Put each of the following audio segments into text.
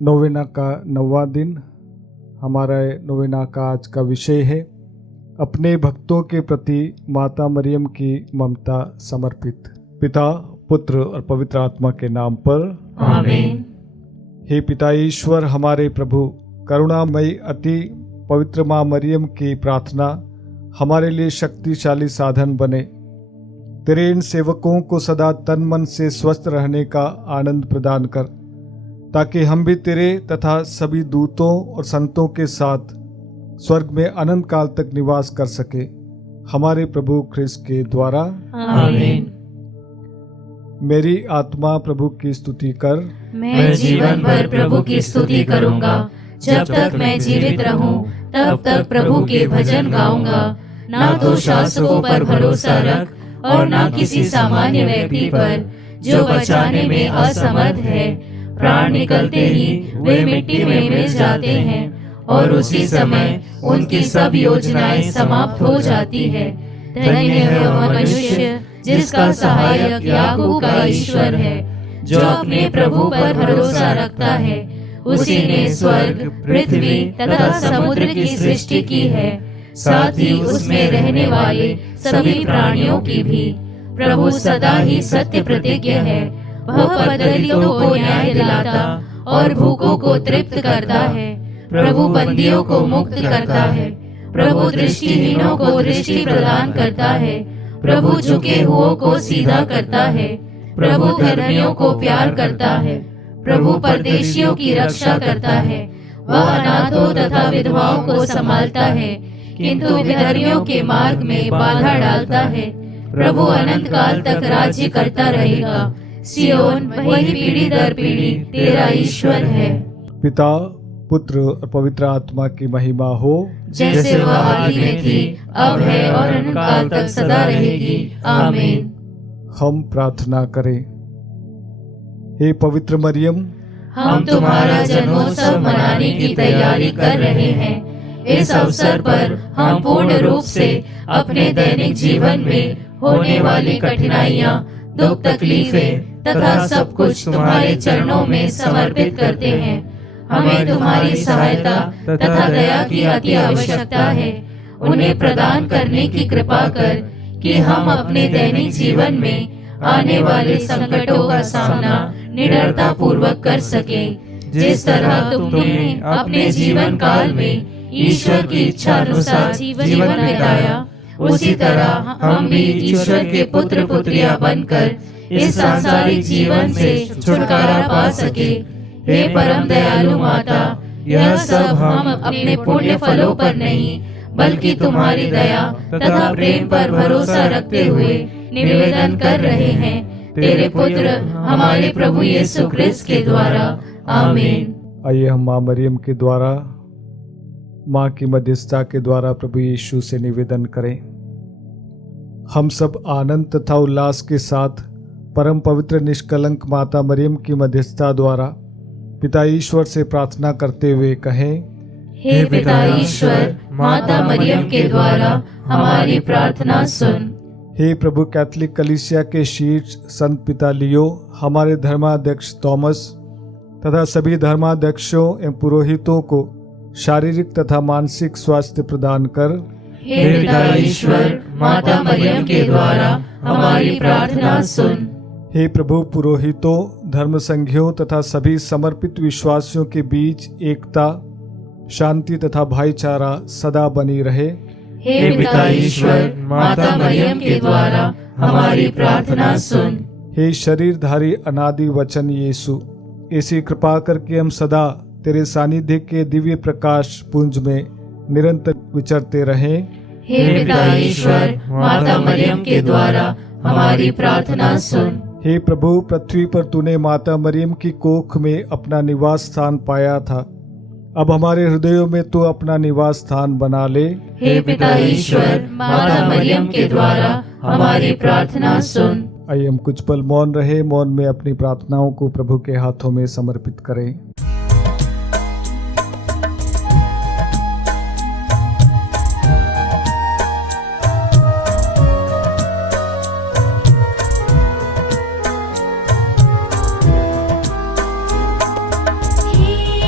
Novena का 9वां दिन। हमारा नोवेना का आज का विषय है अपने भक्तों के प्रति माता मरियम की ममता समर्पित। पिता, पुत्र और पवित्र आत्मा के नाम पर आमीन। हे पिता ईश्वर, हमारे प्रभु, करुणामयी अति पवित्र माँ मरियम की प्रार्थना हमारे लिए शक्तिशाली साधन बने। तेरे इन सेवकों को सदा तन मन से स्वस्थ रहने का आनंद प्रदान कर, ताकि हम भी तेरे तथा सभी दूतों और संतों के साथ स्वर्ग में अनंत काल तक निवास कर सके। हमारे प्रभु ख्रिस्त के द्वारा आमीन। मेरी आत्मा प्रभु की स्तुति कर। मैं जीवन भर प्रभु की स्तुति करूंगा। जब तक मैं जीवित रहूं, तब तक प्रभु के भजन गाऊंगा। ना तो शासकों पर भरोसा रख और ना किसी सामान्य व्यक्ति पर, जो बचाने में असमर्थ है। प्राण निकलते ही वे मिट्टी में मिल जाते हैं और उसी समय उनकी सब योजनाएं समाप्त हो जाती है। धन्य है वह मनुष्य जिसका सहायक याकूब का ईश्वर है, जो अपने प्रभु पर भरोसा रखता है। उसी ने स्वर्ग, पृथ्वी तथा समुद्र की सृष्टि की है, साथ ही उसमें रहने वाले सभी प्राणियों की भी। प्रभु सदा ही सत्य प्रतिज्ञ है। वह दलितों को न्याय दिलाता और भूखों को तृप्त करता है। प्रभु बंदियों को मुक्त करता है। प्रभु दृष्टिहीनों को दृष्टि प्रदान करता है। प्रभु झुके हुओं को सीधा करता है। प्रभु धर्मियों को प्यार करता है। प्रभु परदेशियों की रक्षा करता है। वह अनाथों तथा विधवाओं को संभालता है, किंतु विधर्मियों के मार्ग में बाधा डालता है। प्रभु अनंत काल तक राज्य करता रहेगा। सियोन वही पीढ़ी दर पीढ़ी तेरा ईश्वर है। पिता, पुत्र और पवित्र आत्मा की महिमा हो, जैसे वह आदि में थी, अब है और अनंत काल तक सदा रहेगी। आमीन। हम प्रार्थना करें। हे पवित्र मरियम, हम तुम्हारा जन्मोत्सव मनाने की तैयारी कर रहे हैं। इस अवसर पर हम पूर्ण रूप से अपने दैनिक जीवन में होने वाली कठिनाइयाँ, दुख, तकलीफें तथा सब कुछ तुम्हारे चरणों में समर्पित करते हैं। हमें तुम्हारी सहायता तथा दया की अति आवश्यकता है। उन्हें प्रदान करने की कृपा कर कि हम अपने दैनिक जीवन में आने वाले संकटों का सामना निडरता पूर्वक कर सके। जिस तरह तुमने अपने जीवन काल में ईश्वर की इच्छा अनुसार जीवन बिताया, उसी तरह हम भी ईश्वर के पुत्र पुत्रियां बनकर इस सांसारिक जीवन से छुटकारा पा सके। हे परम दयालु माता, यह सब हम अपने पुण्य फलों पर नहीं, बल्कि तुम्हारी दया तथा प्रेम पर भरोसा रखते हुए निवेदन कर रहे हैं। तेरे पुत्र हमारे प्रभु यीशु ख्रिस्त के द्वारा। आमीन। आइए हम माँ मरियम के द्वारा, माँ की मध्यस्थता के द्वारा प्रभु यीशु से निवेदन करें। हम सब आनंद तथा उल्लास के साथ परम पवित्र निष्कलंक माता मरियम की मध्यस्थता द्वारा पिता ईश्वर से प्रार्थना करते हुए कहें। हे पिता ईश्वर, माता मरियम के द्वारा हमारी प्रार्थना सुन। हे प्रभु, कैथोलिक कलीसिया के शीर्ष संत पिता लियो, हमारे धर्माध्यक्ष थॉमस तथा सभी धर्माध्यक्षों एवं पुरोहितों को शारीरिक तथा मानसिक स्वास्थ्य प्रदान कर। हे पिता ईश्वर, माता मरियम के द्वारा हमारी प्रार्थना सुन। हे प्रभु, पुरोहितों, धर्म संघियों तथा सभी समर्पित विश्वासियों के बीच एकता, शांति तथा भाईचारा सदा बनी रहे। हे पिता ईश्वर, माता मरियम के द्वारा हमारी प्रार्थना सुन। हे शरीरधारी अनादि वचन यीशु, ऐसी कृपा करके हम सदा तेरे सानिध्य के दिव्य प्रकाश पुंज में निरंतर विचरते रहें। हे पिता ईश्वर, माता मरियम के द्वारा हमारी प्रार्थना सुन। हे प्रभु, पृथ्वी पर तूने माता मरियम की कोख में अपना निवास स्थान पाया था, अब हमारे हृदयों में तू अपना निवास स्थान बना ले। हे पिता ईश्वर, माता मरियम के द्वारा हमारी प्रार्थना सुन। आइए हम कुछ पल मौन रहे, मौन में अपनी प्रार्थनाओं को प्रभु के हाथों में समर्पित करें। हे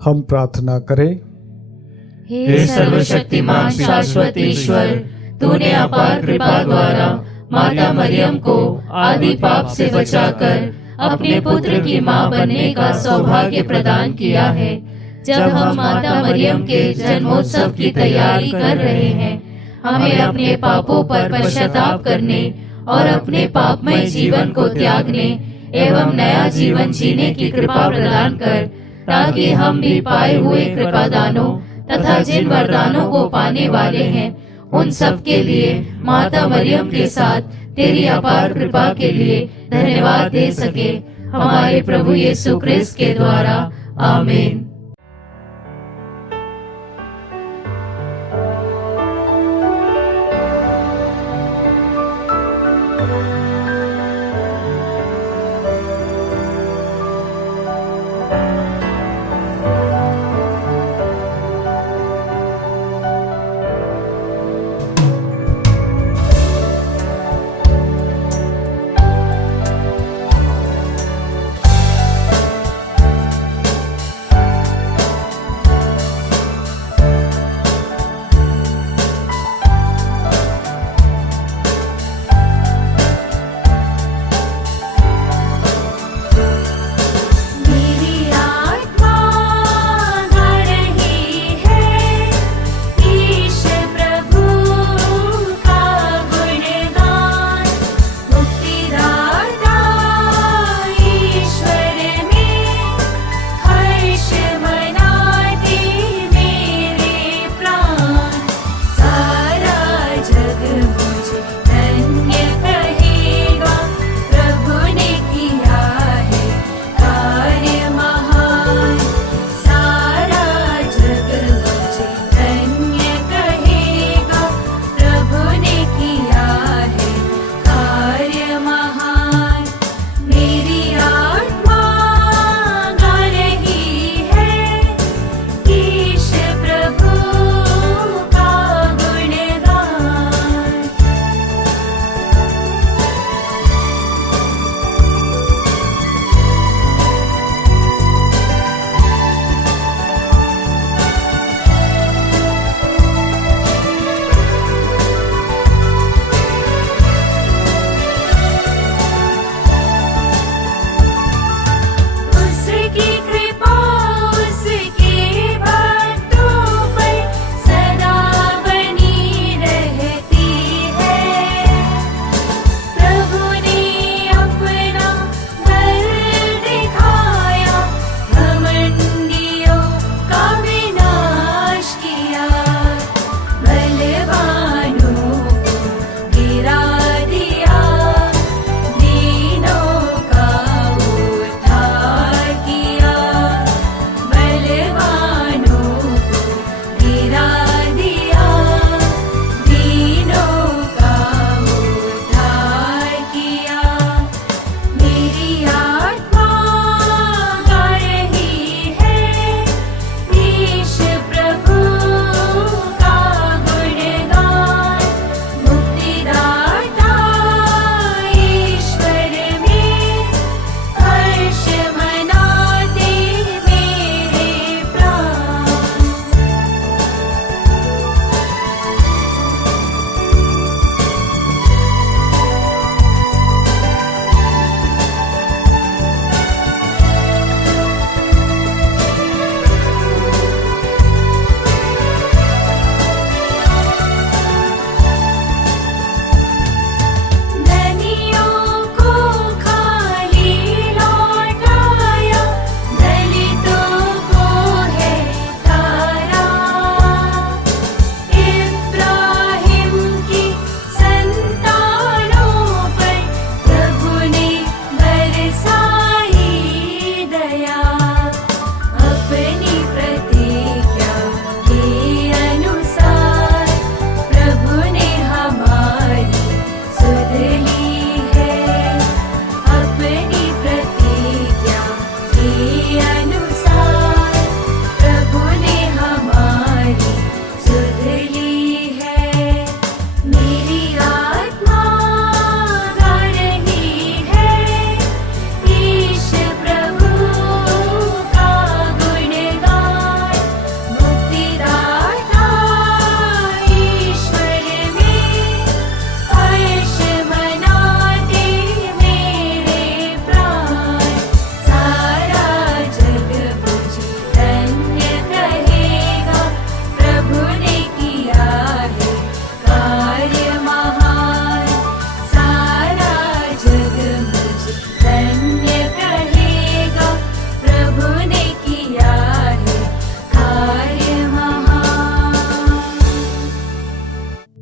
हम प्रार्थना करें। हे सर्वशक्तिमान शाश्वत ईश्वर, तूने अपार कृपा द्वारा माता मरियम को आदि पाप से बचाकर अपने पुत्र की मां बनने का सौभाग्य प्रदान किया है। जब हम माता मरियम के जन्मोत्सव की तैयारी कर रहे हैं, हमें अपने पापों पर पश्चाताप करने और अपने पापमय जीवन को त्यागने एवं नया जीवन जीने की कृपा प्रदान कर, ताकि हम भी पाए हुए कृपादानों तथा जिन वरदानों को पाने वाले हैं उन सब के लिए माता मरियम के साथ तेरी अपार कृपा के लिए धन्यवाद दे सके। हमारे प्रभु यीशु क्रिस्त के द्वारा, आमीन।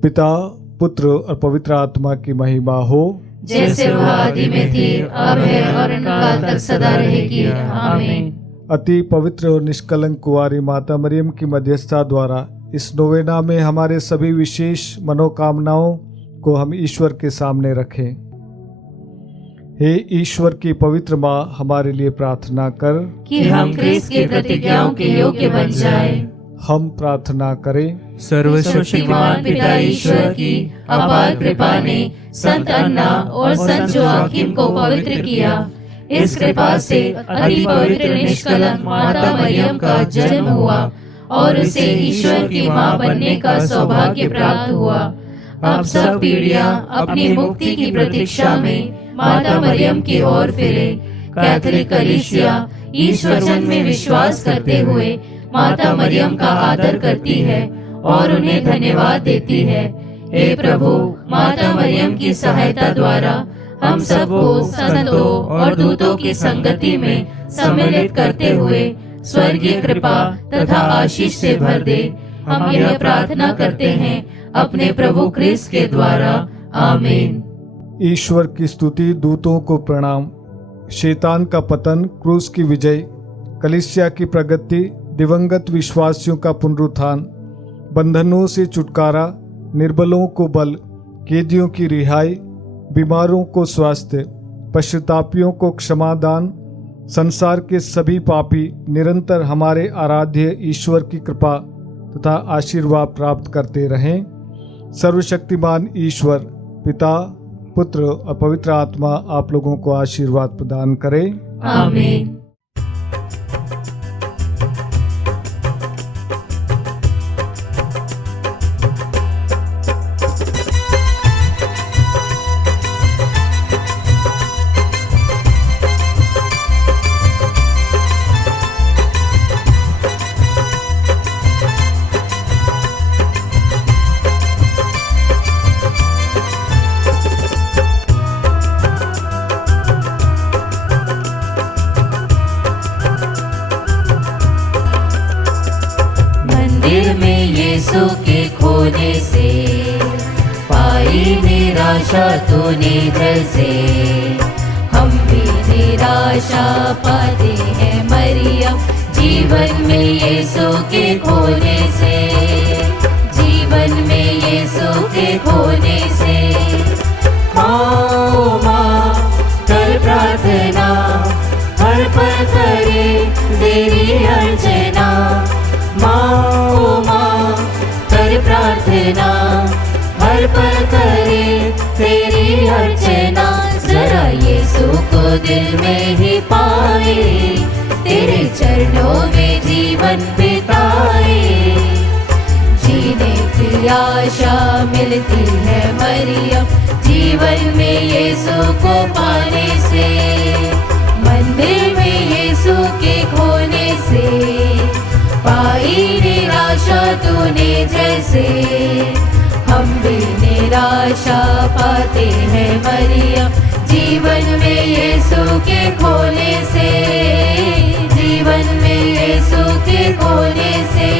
पिता, पुत्र और पवित्र आत्मा की महिमा हो, जैसे वह आदि में थी, अब है और अनंतकाल तक सदा रहेगी। आमीन। अति पवित्र और निष्कलंक कुंवारी माता मरियम की मध्यस्थता द्वारा इस नोवेना में हमारे सभी विशेष मनोकामनाओं को हम ईश्वर के सामने रखें। हे ईश्वर की पवित्र माँ, हमारे लिए प्रार्थना कर कि हम क्रिस्त की प्रतिज्ञाओं के योग्य बन जाएं। हम प्रार्थना करें। सर्वशक्तिमान पिता ईश्वर की अपार कृपा ने संत अन्ना और संत जोआकिम को पवित्र किया। इस कृपा से अति पवित्र निष्कलंक माता मरियम का जन्म हुआ और उसे ईश्वर की माँ बनने का सौभाग्य प्राप्त हुआ। अब सब पीढ़ियां अपनी मुक्ति की प्रतीक्षा में माता मरियम की ओर फिरे। कैथोलिक कलीसिया ईश्वर वचन में विश्वास करते हुए माता मरियम का आदर करती है और उन्हें धन्यवाद देती है। हे प्रभु, माता मरियम की सहायता द्वारा हम सबको संतों और दूतों की संगति में सम्मिलित करते हुए स्वर्गीय कृपा तथा आशीष से भर दे। हम यह प्रार्थना करते हैं अपने प्रभु क्रिस्त के द्वारा। आमीन। ईश्वर की स्तुति, दूतों को प्रणाम। शैतान का पतन, क्रूस की विजय, कलीसिया की प्रगति, दिवंगत विश्वासियों का पुनरुत्थान, बंधनों से छुटकारा, निर्बलों को बल, कैदियों की रिहाई, बीमारों को स्वास्थ्य, पश्चातापियों को क्षमादान, संसार के सभी पापी निरंतर हमारे आराध्य ईश्वर की कृपा तथा आशीर्वाद प्राप्त करते रहें। सर्वशक्तिमान ईश्वर पिता, पुत्र और पवित्र आत्मा आप लोगों को आशीर्वाद प्रदान करे। आमीन। यीशु के खोने से पाई निराशा तूने जैसे, हम भी निराशा पाते हैं मरियम जीवन में यीशु के खोने से। जीवन में यीशु के खोने से माँ कर प्रार्थना, हर पल करे तेरी अर्चना। माँ कर प्रार्थना, हर पल करे तेरी अर्चना। जरा यीशु को दिल में ही पाए, तेरे चरणों में जीवन बिताए। जीने की आशा मिलती है मरियम जीवन में यीशु को पाने से। मंदिर में यीशु के खोने से पाई निराशा तूने जैसे, हम भी निराशा पाते हैं मरियम जीवन में यीशु के खोने से। जीवन में यीशु के खोने से